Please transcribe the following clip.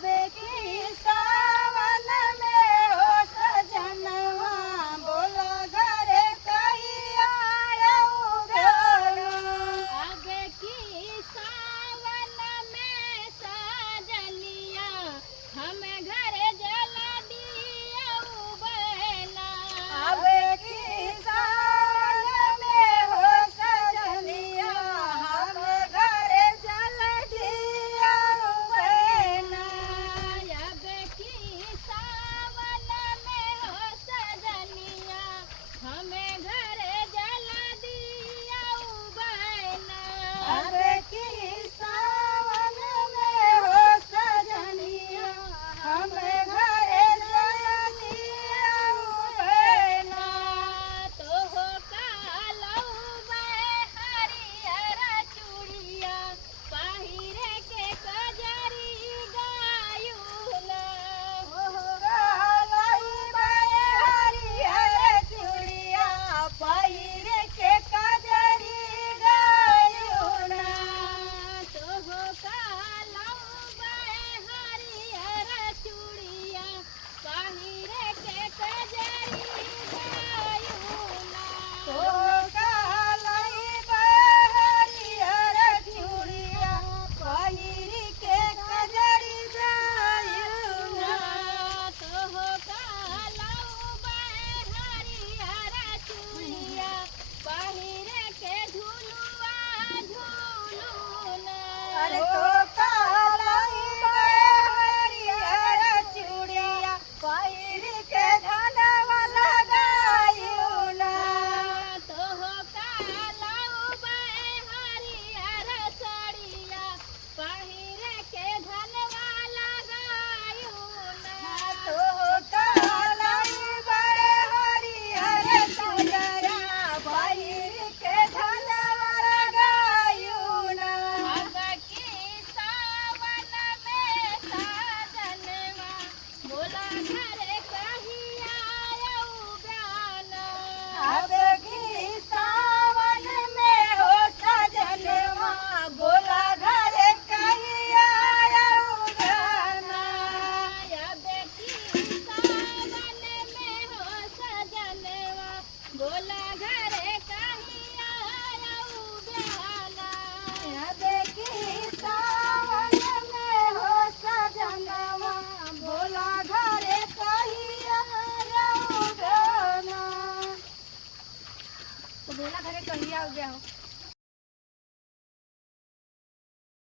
आबे की सावन में हो सजनवा बोला घरे कहिया आऊंगा। आबे की सावन में सजनिया हमें घरे जला दिया बहना। आबे की सावन में हो सजनिया हम घरे जल दिया बहना। आबे की सावन में हो सजनिया हमें घरे जला दिया बहना। आबे की सावन में हो सजनिया हम घरे जल दिया बहना। तो हो कालऊ हरियर चूड़िया पहिरे के कजरी गायुना। हरियर चूड़िया पहिर के कजरी गायुना। तो हो कालऊ हरियर चूड़िया पहिरे के कजरी गायुना। तो कालई हरियर चूड़िया पहिर के कजरी गायुना। तो हो कालऊ हरियर चूड़िया पहिरे के झुलुआ झुलुना। अरे तो कालई हरियर चूड़िया पहिर के धनवा लगायुना। तो हो कालऊ हरियर साड़िया पहिरे के धनवा लगायुना। तो कालई हरियर चूड़िया पहिर के धनवा लगायुना। अब की सावन में साजनवा बोला घरे कहिया आऊंगा। अब की सावन में हो सजनवा बोला घरे कहिया आऊंगा। आबे की सावन में हो सजनवा बोला घरे कहिया आऊंगा। अब की सावन में हो सजनवा बोला घरे कहिया आऊंगा। तो बोला घरे कहिया आऊंगा हो।